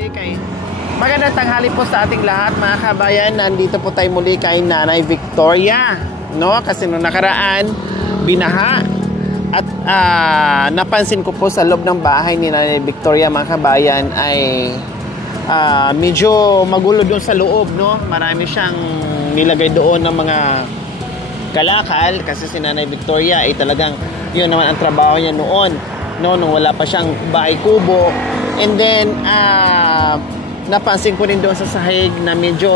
muli kay magandang tanghali po sa ating lahat mga kabayan. Nandito po tayo muli kay Nanay Victoria, no? Kasi nung nakaraan binaha at napansin ko po sa loob ng bahay ni Nanay Victoria mga kabayan ay medyo magulo doon sa loob, no? Marami siyang nilagay doon ng mga kalakal kasi si Nanay Victoria ay talagang yun naman ang trabaho niya noon, no? Nung wala pa siyang bahay kubo. And then napansin ko rin doon sa sahig na medyo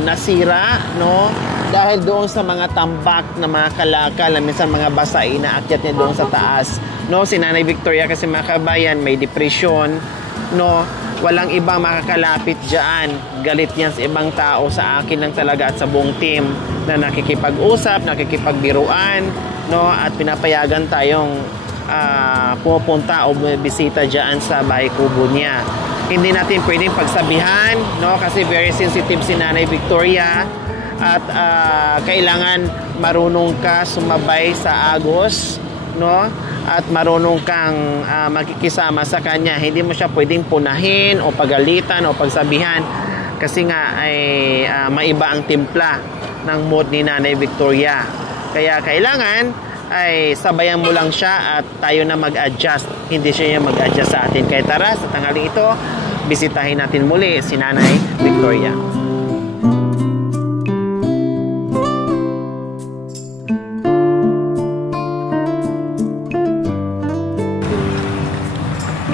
nasira, no? Dahil doon sa mga tambak na mga kalakal na minsan mga basa ay inaakyat niya doon sa taas, no? Si Nanay Victoria kasi mga kabayan may depression, no? Walang ibang makakalapit dyan. Galit yan sa ibang tao, sa akin lang talaga at sa buong team na nakikipag-usap, nakikipagbiruan, no? At pinapayagan tayong pupunta o bisita dyan sa bahay kubo niya. Hindi natin pwedeng pagsabihan, no? Kasi very sensitive si Nanay Victoria at kailangan marunong ka sumabay sa agos, no? At marunong kang makikisama sa kanya. Hindi mo siya pwedeng punahin o pagalitan o pagsabihan kasi nga ay maiba ang timpla ng mood ni Nanay Victoria. Kaya kailangan ay sabayan mo lang siya at tayo na mag-adjust. Hindi siya yung mag-adjust sa atin. Kaya tara, sa tanghaling ito, bisitahin natin muli si Nanay Victoria.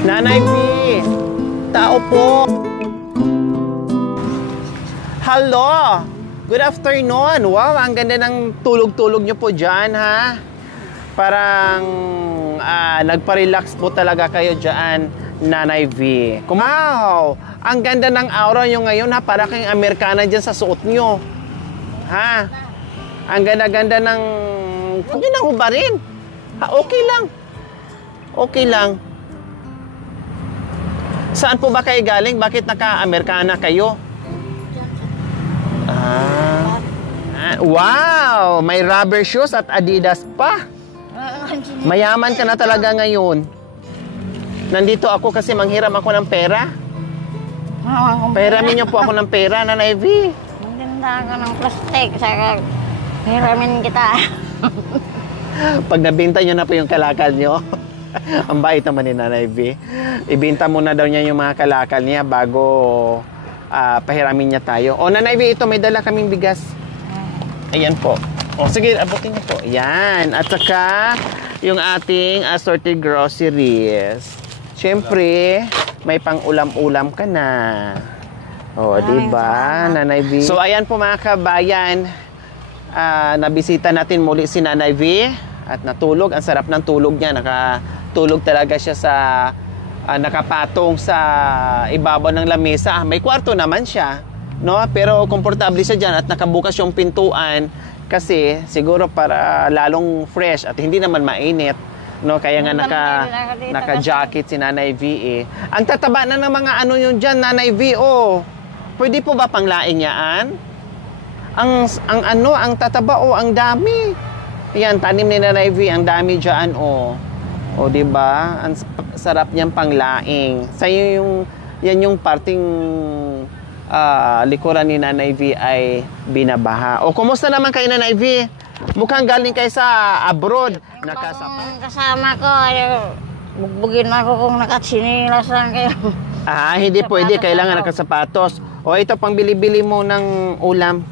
Nanay V, tao po. Hello, good afternoon. Wow, ang ganda ng tulog-tulog nyo po dyan, ha? Parang nagpa-relax po talaga kayo dyan, Nanay V. Wow, ang ganda ng aura nyo ngayon, ha? Para kayong Amerikana dyan sa suot nyo. Ha? Ang ganda-ganda ng... Huwag nyo nang hubarin. Ha, okay lang. Okay lang. Saan po ba kayo galing? Bakit naka-Amerikana kayo? Wow! May rubber shoes at Adidas pa. Mayaman ka na talaga ngayon. Nandito ako kasi manghiram ako ng pera. Pahiramin niyo po ako ng pera, Nanay V. Maganda ako ng plastic. Saka hiramin kita. Pag nabinta niyo na po yung kalakal niyo. Ang bait naman ni Nanay V. Ibinta muna daw niya yung mga kalakal niya bago pahiramin niya tayo. O Nanay V, ito may dala kaming bigas. Ayan po. O sige, abutin niyo po. Ayan. At saka yung ating assorted groceries. Siyempre, may pang-ulam-ulam ka na. O, diba, Nanay V? So, ayan po mga kabayan. Nabisita natin muli si Nanay V. At natulog. Ang sarap ng tulog niya. Nakatulog talaga siya sa nakapatong sa ibabaw ng lamesa. May kwarto naman siya, no? Pero komportable siya dyan at nakabukas yung pintuan kasi siguro para lalong fresh at hindi naman mainit, no? Kaya nga naka-jacket si Nanay V eh. Ang tataba na ng mga ano yun dyan, Nanay V, oh. Pwede po ba panglaing yaan? Ang tataba, oh, ang dami. Yan, tanim ni Nanay V, ang dami dyan, oh. O, diba? Ang sarap niyang panglaing. Sa'yo yan yung parting likuran ni Nanay V ay binabaha. O, kumusta naman kayo, Nanay V? Mukhang galing kayo sa abroad. Kasama ko, bugbugin ako kung nakatsinilas lang kayo. Hindi pwede. Kailangan nakasapatos. O, ito, pang bili-bili mo ng ulam.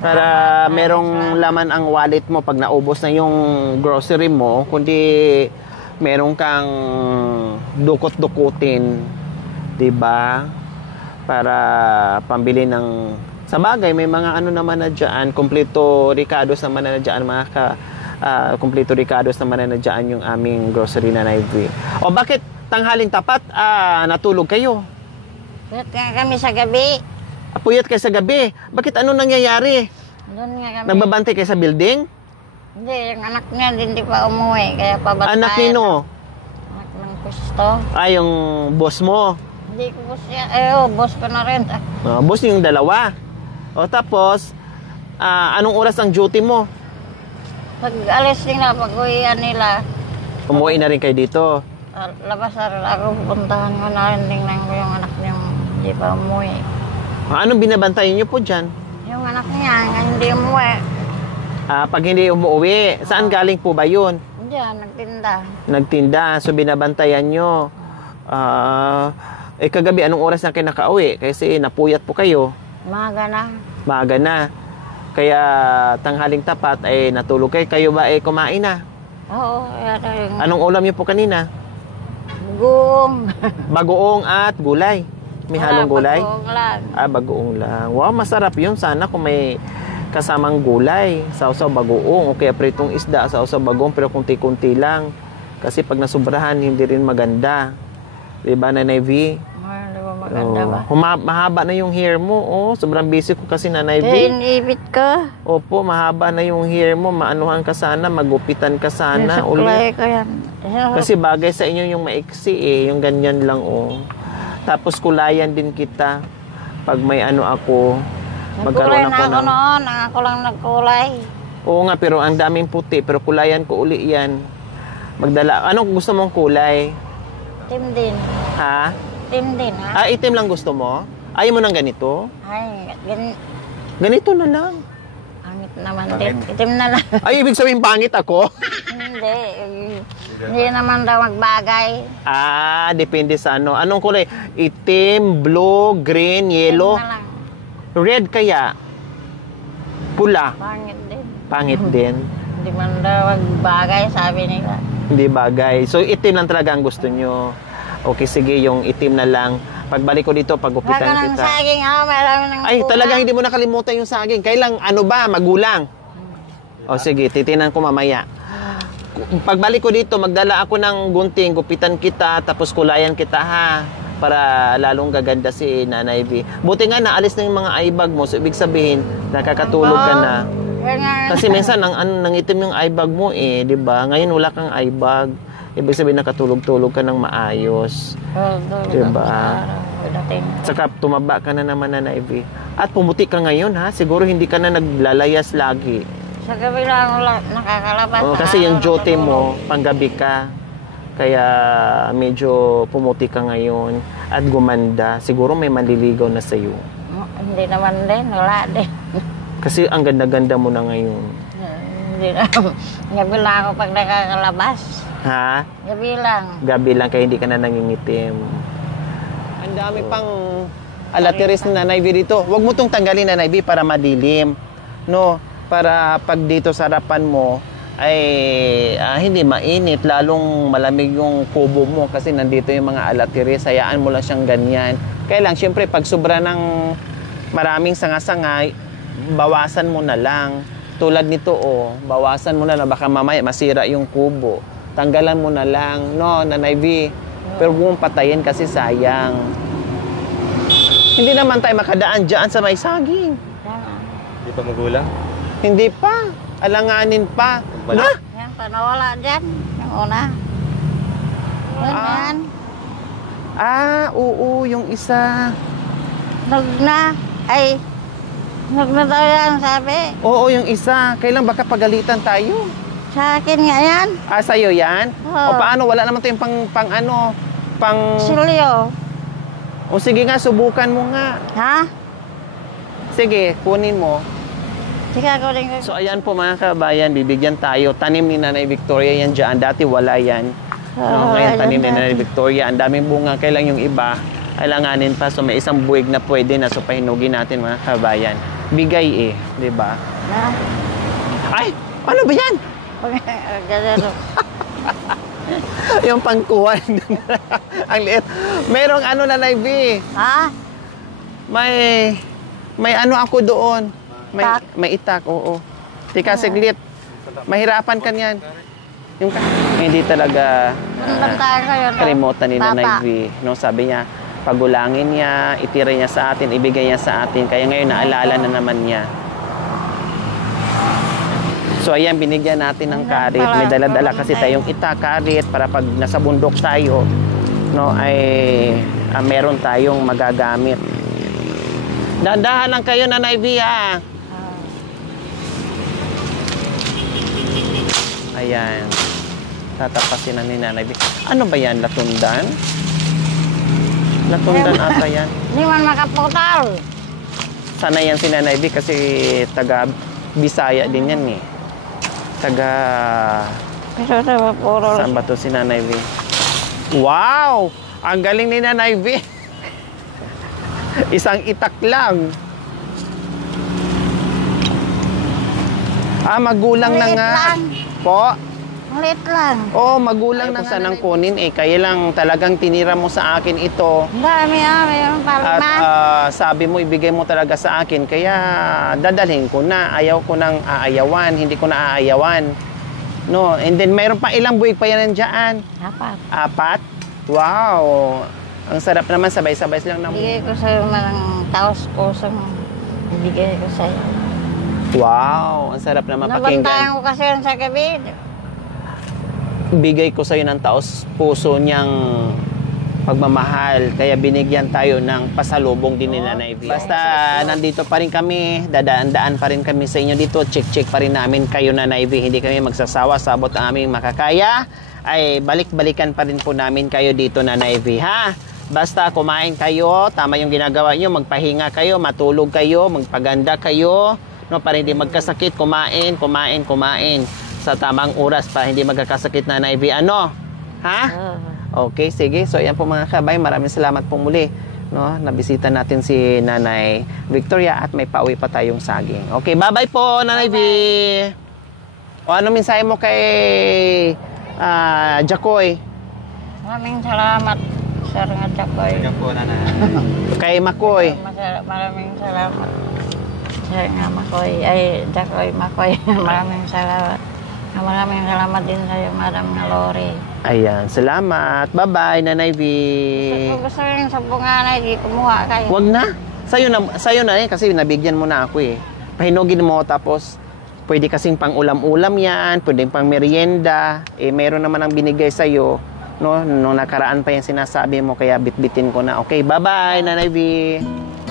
Para merong laman ang wallet mo pag naubos na yung grocery mo, kundi merong kang dukot-dukutin, 'di ba? Para pambili ng sa bagay, may mga ano naman na diyan, kumpleto ricados naman na diyan, kumpleto ricados naman na diyan yung aming grocery na Nanay V. O bakit tanghaling tapat natulog kayo? Kami sa gabi. Puyat kayo sa gabi. Bakit ano nangyayari? Doon nga kami. Nagbabantay kayo sa building? Hindi, yung anak niya hindi pa umuwi. Kaya pabantayan. Anak nino? Anak ng gusto. Yung boss mo? Hindi ko boss yan. Boss ko na rin. Boss yung dalawa. O tapos, anong oras ang duty mo? Pag alis nila, pag-uwian nila. Umuwi na rin kayo dito? Labas na rin ako. Puntahan ko na rin. Tingnan ko yung anak niyang Hindi pa umuwi. Anong binabantayan niyo po dyan? Yung anak niya, hindi umuwi. Pag hindi umuwi, saan galing po ba yun? Diyan, nagtinda. Nagtinda, so binabantayan nyo. Kagabi, anong oras na kayo nakauwi? Kasi napuyat po kayo. Maga na. Maaga na. Kaya tanghaling tapat ay natulog kayo. Kayo ba ay kumain na? Oo, yata yung Anong ulam niyo po kanina? buong. Bagoong at gulay. May halong gulay? Buong lang. Bagoong lang. Wow, masarap yun. Sana kung may kasamang gulay. Sausaw bagoong o kaya pritong isda. Sausaw bagoong pero kunti-kunti lang. Kasi pag nasubrahan, hindi rin maganda. Diba, Nanay V? Di ba maganda ba? Mahaba na yung hair mo. Sobrang busy ko kasi, Nanay V. Kaya inibit ka. Opo, mahaba na yung hair mo. Maanuhan ka sana, magupitan ka sana. Nasuklay ko yan. Kasi bagay sa inyo yung maiksi yung ganyan lang Tapos kulayan din kita. Pag may ako, Nagkulay magkaroon na ako ako noon. Ako lang nagkulay. Oo nga, pero ang daming puti. Pero kulayan ko uli yan. Magdala. Anong gusto mong kulay? Tim din. Ha? Tim din, ha? Itim lang gusto mo? Ayaw mo ng ganito? Ay, Ganito na lang. pangit naman din. Itim na lang. Ay, ibig sabihin pangit ako? Hindi. Hindi naman daw magbagay. Depende sa ano. Anong kulay? Itim, blue, green, yellow. Itim na lang. Red kaya? Pula. Pangit din. Pangit din. Hindi man daw magbagay, sabi nila. Hindi bagay. So, itim lang talaga ang gusto nyo. Okay, sige, yung itim na lang. Pagbalik ko dito, pagupitan Baka ng kita. saging, marami ng Ay, bunga. talaga hindi mo nakalimutan yung saging. Kailang, ano ba, magulang? O sige, titinan ko mamaya. Pagbalik ko dito, magdala ako ng gunting, gupitan kita, tapos kulayan kita ha. Para lalong gaganda si Nanay V. Buti nga, naalis na yung mga eye bag mo. So, ibig sabihin, nakakatulog ka na. Kasi minsan, nangitim yung eye bag mo di ba? Ngayon, wala kang eye bag. Ibig sabihin, nakatulog-tulog ka ng maayos. Diba? Saka tumaba ka na naman, Nanay V. At pumuti ka ngayon, ha? Siguro hindi ka na naglalayas lagi. Sa gabi lang nakakalabas. Kasi yung jote mo, panggabi ka. Kaya medyo pumuti ka ngayon at gumanda. Siguro may manliligaw na sa'yo. Hindi naman din, wala din. Kasi ang ganda-ganda mo na ngayon. Hindi na. Gabi lang ako pag nakakalabas. Ha? Gabi lang. Gabi lang kaya hindi ka na nangingitim. Ang dami pang alatiris na Nanay V dito. Huwag mo tong tanggalin, Nanay V, para madilim. No? Para pag dito sa harapan mo, ay hindi mainit, lalong malamig yung kubo mo kasi nandito yung mga alatiris. Hayaan mo lang siyang ganyan. Kaya lang, syempre, pag sobra ng maraming sanga-sanga, bawasan mo na lang. Tulad nito, bawasan mo na lang. Baka mamaya masira yung kubo. Tanggalan mo na lang, no, Nanay V. Pero kung patayin kasi sayang. Hindi naman tayo makadaan dyan sa may saging. Hindi pa magulang? Hindi pa. Alanganin pa. Na? Yan, panawala dyan. Yung una. Yan. Oo, yung isa. Nog na. Ay, nog na daw yan, sabi. Oo, yung isa. Kailan baka pagalitan tayo? Sa akin nga yan. Sa'yo yan? Oo. O paano? Wala naman tayong pang Silyo. O sige nga, subukan mo nga. Ha? Sige, kunin mo. Sige, ako rin. So ayan po mga kabayan, bibigyan tayo. Tanim ni Nanay Victoria yan dyan. Dati wala yan. No, ngayon tanim ni Nanay Victoria. Ang daming bunga. Kailang yung iba, alanganin pa. So may isang buwig na pwede na. So pahinugin natin mga kabayan. Bigay di ba? Ha? Ay! Ano ba yan? Ganyan. Yung pangkuhan. Ang liit. Merong Nanay V. Ha? May ako doon. Itak? May itak, oo. Tika, siglit. Mahirapan ka niyan. Hindi talaga Bantayan ko yun. kalimutan ni Nanay Papa. V. No, sabi niya, pagulangin niya, itira niya sa atin, ibigay niya sa atin. Kaya ngayon, naalala na naman niya. So, ayan, binigyan natin ng karit. May dala-dala kasi tayong karit para pag nasa bundok tayo, no, ay meron tayong magagamit. Dandahan lang kayo, Nanay V, ha? Ayan. Tatapasin na ni Nanay V. Ano ba yan? Latundan? Latundan ata yan. Hindi man makaputal. Sana yan si Nanay V kasi taga Bisaya din yan eh. Taga... Pero ito, puro. Saan ba to si Nanay V? Wow! Ang galing ni Nanay V. Isang itak lang. Magulang na Maliit nga. lang. Po? Malit lang. Oo, magulang na nga nang kunin eh. Kaya lang talagang tinira mo sa akin ito. Ang dami, yung At palma. sabi mo, ibigay mo talaga sa akin. Kaya dadalhin ko na. Ayaw ko nang aayawan. Hindi ko na aayawan. No, and then mayroon pa ilang buwig pa yan nandiyan? Apat. 4? Wow! Ang sarap naman, sabay-sabay lang naman. Bigay ko sa'yo ng taos pusong. Ibigay ko sa'yo. Wow! Ang sarap naman pakinggan. Nabantayan ko kasi yun sa gabi. Bigay ko sa'yo ng taos puso niyang pagmamahal. Kaya binigyan tayo ng pasalubong din ni Nanay V. Basta nandito pa rin kami, dadaan-daan pa rin kami sa inyo dito. Check-check pa rin namin kayo, Nanay V. Hindi kami magsasawa, sabot ang aming makakaya. Ay balik-balikan pa rin po namin kayo dito, Nanay V, ha? Basta kumain kayo, tama yung ginagawa nyo, magpahinga kayo, matulog kayo, magpaganda kayo, no, para hindi magkasakit, kumain sa tamang oras para hindi magkakasakit, Nanay V. Ano? Ha? Okay, sige. So, ayan po mga kabay. Maraming salamat po muli. No? Nabisita natin si Nanay Victoria at may pauwi pa tayong saging. Okay, bye-bye po, Nanay V. O ano mensahe mo kay Jacoy? Maraming salamat, Sir nga Jacoy. Kaya po, Nanay. Kay Makoy? Maraming salamat. Sir nga Makoy. Ay, Jacoy, Makoy. Maraming salamat. Maraming salamat din sa'yo, Madam nga Lori. Ayan, salamat. Bye-bye, Nanay V. Kung gusto rin sa bunganay, di kumuha kayo. Wag na. Sa'yo na eh, kasi nabigyan mo na ako eh. Pahinugin mo, tapos pwede kasing pang ulam-ulam yan, pwede pang merienda. Eh, meron naman ang binigay sa'yo. No? Nung nakaraan pa yung sinasabi mo, kaya bitbitin ko na. Okay, bye-bye, Nanay V.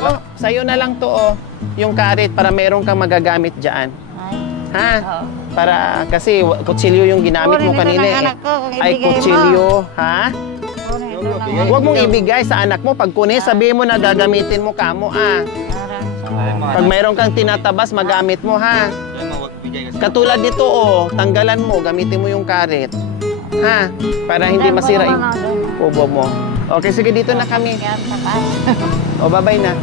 Oh, sa'yo na lang to, oh. Yung karit para meron kang magagamit dyan. Ay, Ha? oo. Para, kasi kutsilyo yung ginamit mo Kunin ito kanina ng eh. anak ko, kung Ay, ibigay mo. kutsilyo. Ha? Kunin ito ng Huwag mong ibigay sa anak mo. Pag kunin, sabihin mo na gagamitin mo kamo, ah. Maraming salamat. Pag mayroon kang tinatabas, magamit mo, ha? Yan, mawag bigay kasi. Katulad nito, oh. Tanggalan mo, gamitin mo yung karet. Ha? Para hindi masira yung kubo mo. Okay, sige, dito na kami. Yan, bye-bye. O, bye-bye na.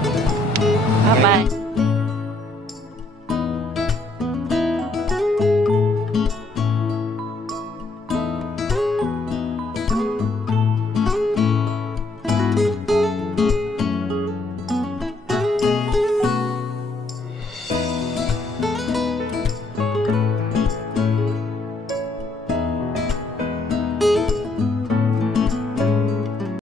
Bye-bye.